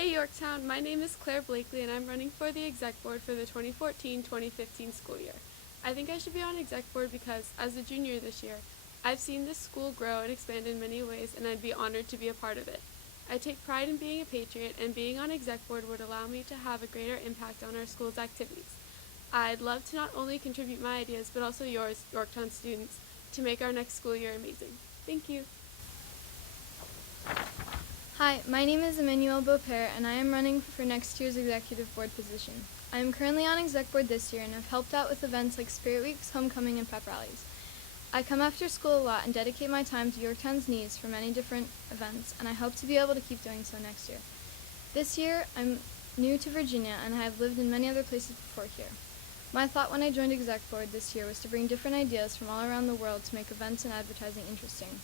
Hey Yorktown, my name is Claire Blakely and I'm running for the exec board for the 2014-2015 school year. I think I should be on exec board because, as a junior this year, I've seen this school grow and expand in many ways and I'd be honored to be a part of it. I take pride in being a patriot and being on exec board would allow me to have a greater impact on our school's activities. I'd love to not only contribute my ideas but also yours, Yorktown students, to make our next school year amazing. Thank you. Hi, my name is Emmanuel Beaupere, and I am running for next year's executive board position. I am currently on exec board this year and have helped out with events like Spirit Weeks, Homecoming, and pep rallies. I come after school a lot and dedicate my time to Yorktown's needs for many different events, and I hope to be able to keep doing so next year. This year, I'm new to Virginia, and I have lived in many other places before here. My thought when I joined exec board this year was to bring different ideas from all around the world to make events and advertising interesting.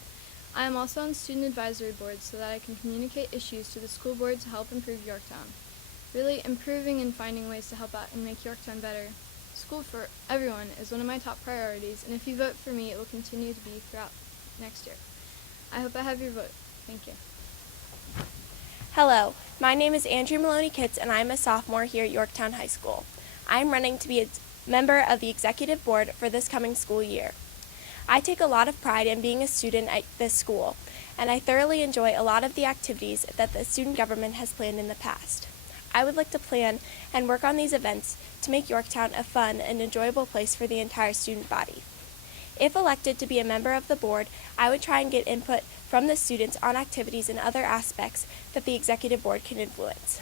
I am also on student advisory boards so that I can communicate issues to the school board to help improve Yorktown. Really improving and finding ways to help out and make Yorktown better. School for everyone is one of my top priorities, and if you vote for me, it will continue to be throughout next year. I hope I have your vote. Thank you. Hello, my name is Andrew Maloney Kitts and I'm a sophomore here at Yorktown High School. I am running to be a member of the executive board for this coming school year. I take a lot of pride in being a student at this school, and I thoroughly enjoy a lot of the activities that the student government has planned in the past. I would like to plan and work on these events to make Yorktown a fun and enjoyable place for the entire student body. If elected to be a member of the board, I would try and get input from the students on activities and other aspects that the executive board can influence.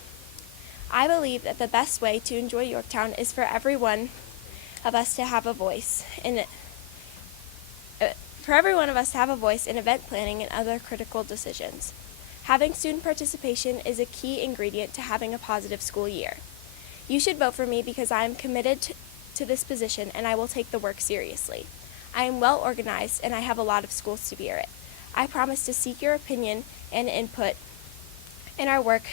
I believe that the best way to enjoy Yorktown is for every one of us to have a voice in event planning and other critical decisions. Having student participation is a key ingredient to having a positive school year. You should vote for me because I am committed to this position and I will take the work seriously. I am well organized and I have a lot of school spirit. I promise to seek your opinion and input in our work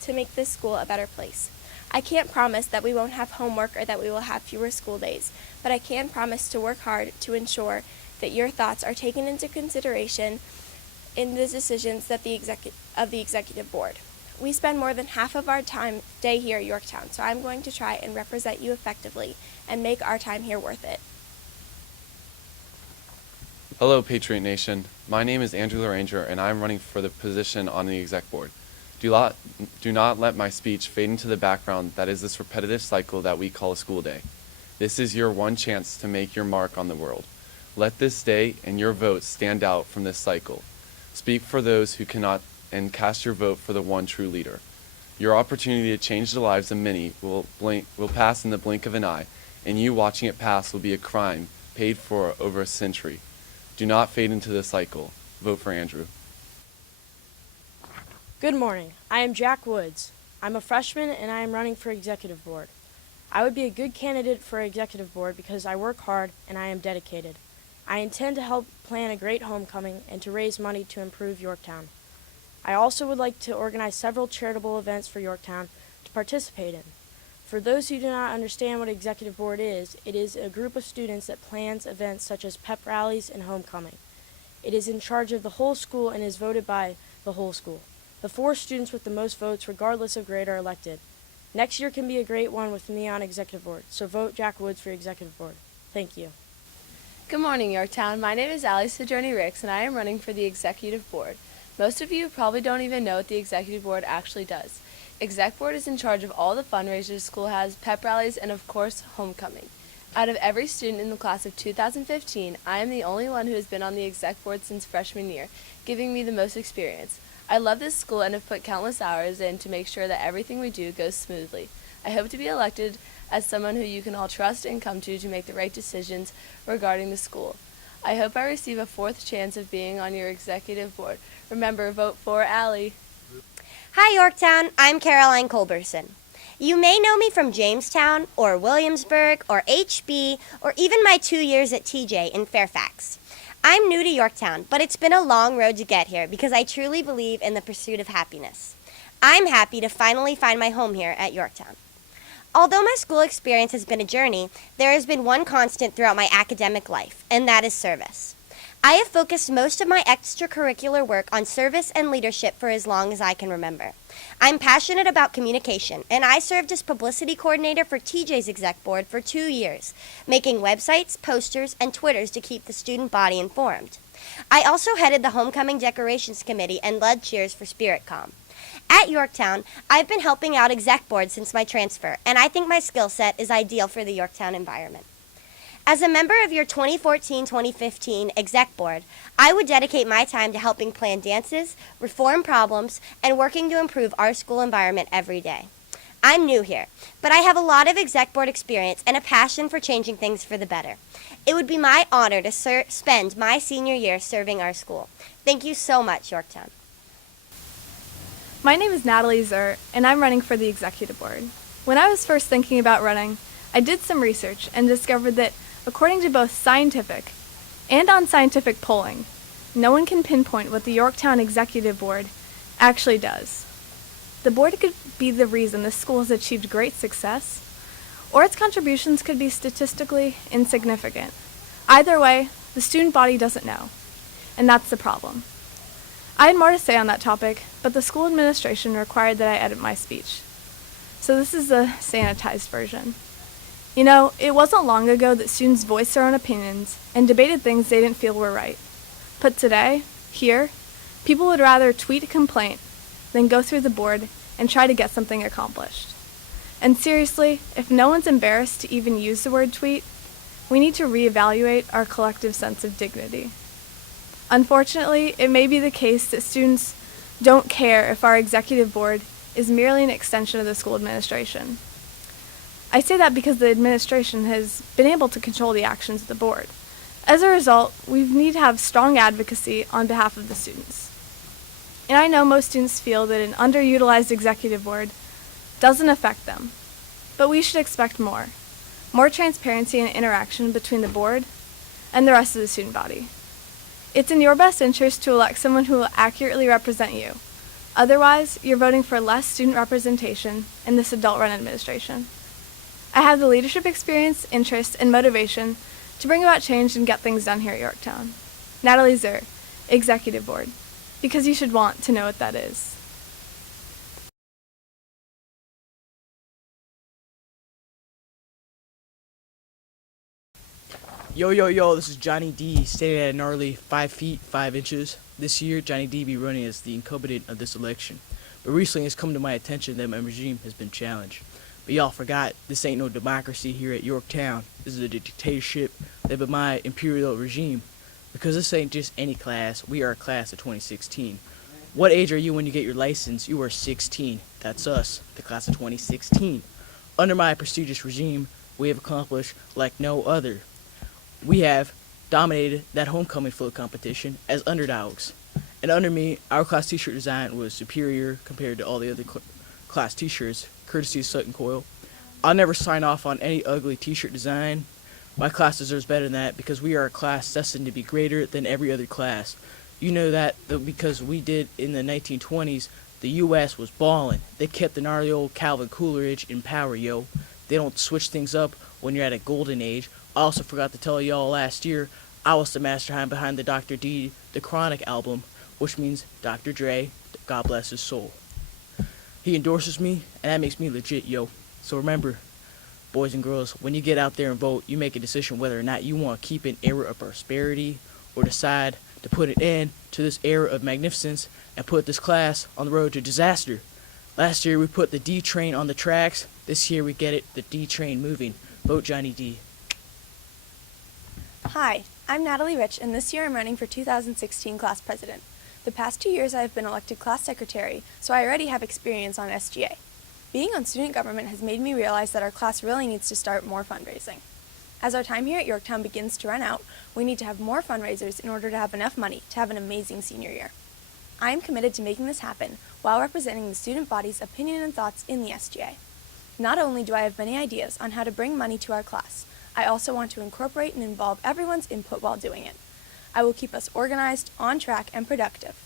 to make this school a better place. I can't promise that we won't have homework or that we will have fewer school days, but I can promise to work hard to ensure that your thoughts are taken into consideration in the decisions that the executive board. We spend more than half of our day here at Yorktown, so I'm going to try and represent you effectively and make our time here worth it. Hello, Patriot Nation. My name is Andrew LaRanger, and I'm running for the position on the exec board. Do not let my speech fade into the background that is this repetitive cycle that we call a school day. This is your one chance to make your mark on the world. Let this day and your vote stand out from this cycle. Speak for those who cannot and cast your vote for the one true leader. Your opportunity to change the lives of many will pass in the blink of an eye, and you watching it pass will be a crime paid for over a century. Do not fade into the cycle. Vote for Andrew. Good morning. I am Jack Woods. I'm a freshman and I am running for executive board. I would be a good candidate for executive board because I work hard and I am dedicated. I intend to help plan a great homecoming and to raise money to improve Yorktown. I also would like to organize several charitable events for Yorktown to participate in. For those who do not understand what executive board is, it is a group of students that plans events such as pep rallies and homecoming. It is in charge of the whole school and is voted by the whole school. The 4 students with the most votes, regardless of grade, are elected. Next year can be a great one with me on executive board, so vote Jack Woods for executive board. Thank you. Good morning, Yorktown. My name is Allie Sojourner Ricks, and I am running for the executive board. Most of you probably don't even know what the executive board actually does. Exec board is in charge of all the fundraisers the school has, pep rallies, and of course, homecoming. Out of every student in the class of 2015, I am the only one who has been on the exec board since freshman year, giving me the most experience. I love this school and have put countless hours in to make sure that everything we do goes smoothly. I hope to be elected as someone who you can all trust and come to make the right decisions regarding the school. I hope I receive a 4th chance of being on your executive board. Remember, vote for Allie. Hi, Yorktown. I'm Caroline Culberson. You may know me from Jamestown or Williamsburg or HB or even my 2 years at TJ in Fairfax. I'm new to Yorktown, but it's been a long road to get here because I truly believe in the pursuit of happiness. I'm happy to finally find my home here at Yorktown. Although my school experience has been a journey, there has been one constant throughout my academic life, and that is service. I have focused most of my extracurricular work on service and leadership for as long as I can remember. I'm passionate about communication, and I served as publicity coordinator for TJ's exec board for 2 years, making websites, posters, and Twitters to keep the student body informed. I also headed the homecoming decorations committee and led cheers for SpiritCom. At Yorktown, I've been helping out exec board since my transfer, and I think my skill set is ideal for the Yorktown environment. As a member of your 2014-2015 exec board, I would dedicate my time to helping plan dances, reform problems, and working to improve our school environment every day. I'm new here, but I have a lot of exec board experience and a passion for changing things for the better. It would be my honor to spend my senior year serving our school. Thank you so much, Yorktown. My name is Natalie Zer, and I'm running for the executive board. When I was first thinking about running, I did some research and discovered that, according to both scientific and unscientific polling, no one can pinpoint what the Yorktown Executive Board actually does. The board could be the reason the school has achieved great success, or its contributions could be statistically insignificant. Either way, the student body doesn't know, and that's the problem. I had more to say on that topic, but the school administration required that I edit my speech. So this is the sanitized version. You know, it wasn't long ago that students voiced their own opinions and debated things they didn't feel were right. But today, here, people would rather tweet a complaint than go through the board and try to get something accomplished. And seriously, if no one's embarrassed to even use the word tweet, we need to reevaluate our collective sense of dignity. Unfortunately, it may be the case that students don't care if our executive board is merely an extension of the school administration. I say that because the administration has been able to control the actions of the board. As a result, we need to have strong advocacy on behalf of the students. And I know most students feel that an underutilized executive board doesn't affect them, but we should expect more. More transparency and interaction between the board and the rest of the student body. It's in your best interest to elect someone who will accurately represent you. Otherwise, you're voting for less student representation in this adult-run administration. I have the leadership experience, interest, and motivation to bring about change and get things done here at Yorktown. Natalie Zer, Executive Board, because you should want to know what that is. Yo, this is Johnny D, standing at a gnarly 5 feet 5 inches. This year, Johnny D be running as the incumbent of this election. But recently it's come to my attention that my regime has been challenged. But y'all forgot, this ain't no democracy here at Yorktown. This is a dictatorship led by my imperial regime. Because this ain't just any class, we are a class of 2016. What age are you when you get your license? You are 16. That's us, the class of 2016. Under my prestigious regime, we have accomplished like no other. We have dominated that homecoming float competition as underdogs. And under me, our class t-shirt design was superior compared to all the other class t-shirts, courtesy of Sutton Coyle. I'll never sign off on any ugly t-shirt design. My class deserves better than that because we are a class destined to be greater than every other class. You know that because we did in the 1920s, the U.S. was ballin'. They kept the gnarly old Calvin Coolidge in power, yo. They don't switch things up when you're at a golden age. I also forgot to tell y'all last year, I was the mastermind behind the Dr. D, The Chronic album, which means Dr. Dre, God bless his soul. He endorses me, and that makes me legit, yo. So remember, boys and girls, when you get out there and vote, you make a decision whether or not you want to keep an era of prosperity or decide to put an end to this era of magnificence and put this class on the road to disaster. Last year we put the D train on the tracks. This year we get it, the D train moving. Vote Johnny D. Hi, I'm Natalie Rich, and this year I'm running for 2016 class president. The past 2 years I have been elected class secretary, so I already have experience on SGA. Being on student government has made me realize that our class really needs to start more fundraising. As our time here at Yorktown begins to run out, we need to have more fundraisers in order to have enough money to have an amazing senior year. I am committed to making this happen while representing the student body's opinion and thoughts in the SGA. Not only do I have many ideas on how to bring money to our class, I also want to incorporate and involve everyone's input while doing it. I will keep us organized, on track, and productive.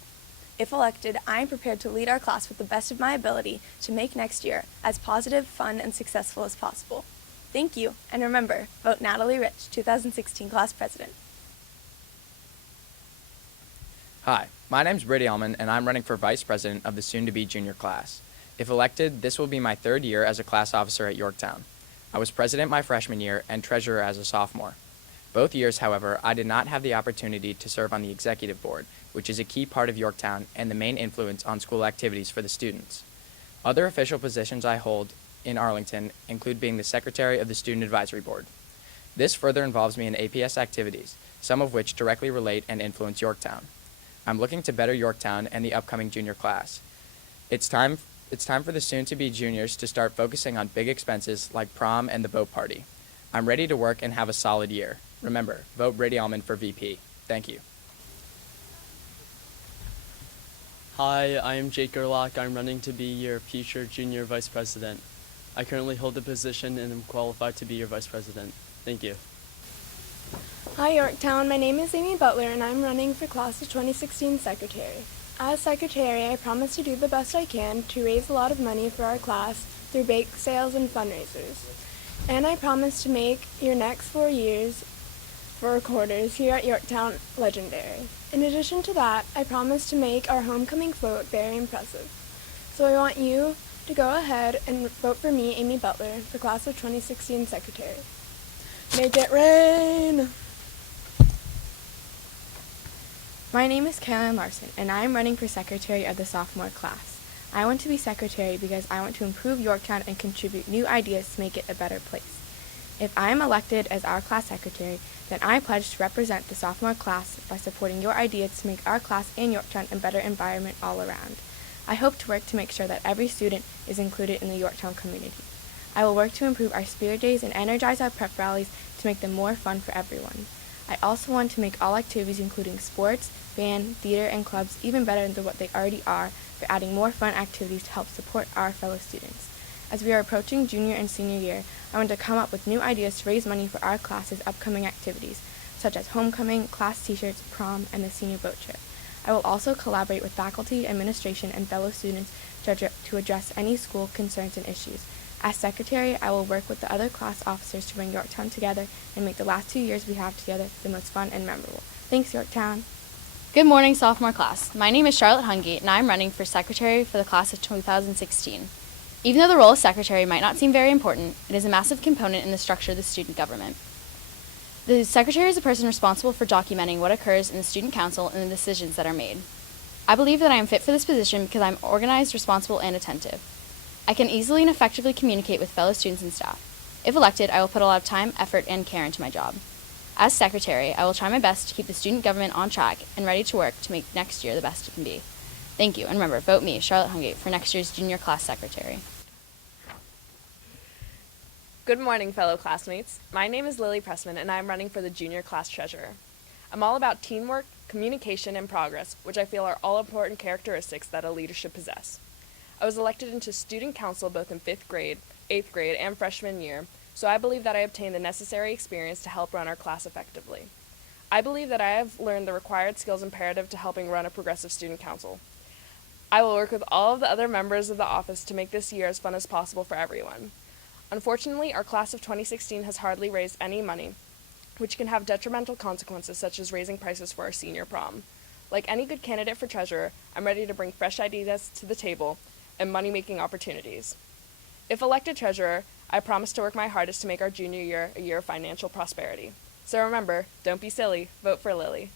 If elected, I am prepared to lead our class with the best of my ability to make next year as positive, fun, and successful as possible. Thank you, and remember, vote Natalie Rich, 2016 class president. Hi, my name's Brady Allman, and I'm running for vice president of the soon-to-be junior class. If elected, this will be my third year as a class officer at Yorktown. I was president my freshman year and treasurer as a sophomore. Both years, however, I did not have the opportunity to serve on the executive board, which is a key part of Yorktown and the main influence on school activities for the students. Other official positions I hold in Arlington include being the secretary of the Student Advisory Board. This further involves me in APS activities, some of which directly relate and influence Yorktown. I'm looking to better Yorktown and the upcoming junior class. It's time for the soon-to-be juniors to start focusing on big expenses like prom and the boat party. I'm ready to work and have a solid year. Remember, vote Brady Allman for VP. Thank you. Hi, I am Jake Gerlach. I'm running to be your future junior vice president. I currently hold the position and am qualified to be your vice president. Thank you. Hi Yorktown, my name is Amy Butler and I'm running for class of 2016 secretary. As secretary, I promise to do the best I can to raise a lot of money for our class through bake sales and fundraisers. And I promise to make your next 4 years for quarters here at Yorktown legendary. In addition to that, I promise to make our homecoming float very impressive. So I want you to go ahead and vote for me, Amy Butler, for class of 2016 secretary. Make it rain! My name is Caroline Larson, and I am running for secretary of the sophomore class. I want to be secretary because I want to improve Yorktown and contribute new ideas to make it a better place. If I am elected as our class secretary, then I pledge to represent the sophomore class by supporting your ideas to make our class and Yorktown a better environment all around. I hope to work to make sure that every student is included in the Yorktown community. I will work to improve our spirit days and energize our prep rallies to make them more fun for everyone. I also want to make all activities including sports, band, theater, and clubs even better than what they already are by adding more fun activities to help support our fellow students. As we are approaching junior and senior year, I want to come up with new ideas to raise money for our class's upcoming activities, such as homecoming, class t-shirts, prom, and the senior boat trip. I will also collaborate with faculty, administration, and fellow students to address any school concerns and issues. As secretary, I will work with the other class officers to bring Yorktown together and make the last 2 years we have together the most fun and memorable. Thanks, Yorktown. Good morning, sophomore class. My name is Charlotte Hungate, and I'm running for secretary for the class of 2016. Even though the role of secretary might not seem very important, it is a massive component in the structure of the student government. The secretary is the person responsible for documenting what occurs in the student council and the decisions that are made. I believe that I am fit for this position because I'm organized, responsible, and attentive. I can easily and effectively communicate with fellow students and staff. If elected, I will put a lot of time, effort, and care into my job. As secretary, I will try my best to keep the student government on track and ready to work to make next year the best it can be. Thank you, and remember, vote me, Charlotte Hungate, for next year's junior class secretary. Good morning, fellow classmates. My name is Lily Pressman, and I'm running for the junior class treasurer. I'm all about teamwork, communication, and progress, which I feel are all important characteristics that a leader should possess. I was elected into student council both in 5th grade, 8th grade, and freshman year, so I believe that I obtained the necessary experience to help run our class effectively. I believe that I have learned the required skills imperative to helping run a progressive student council. I will work with all of the other members of the office to make this year as fun as possible for everyone. Unfortunately, our class of 2016 has hardly raised any money, which can have detrimental consequences such as raising prices for our senior prom. Like any good candidate for treasurer, I'm ready to bring fresh ideas to the table and money-making opportunities. If elected treasurer, I promise to work my hardest to make our junior year a year of financial prosperity. So remember, don't be silly, vote for Lily.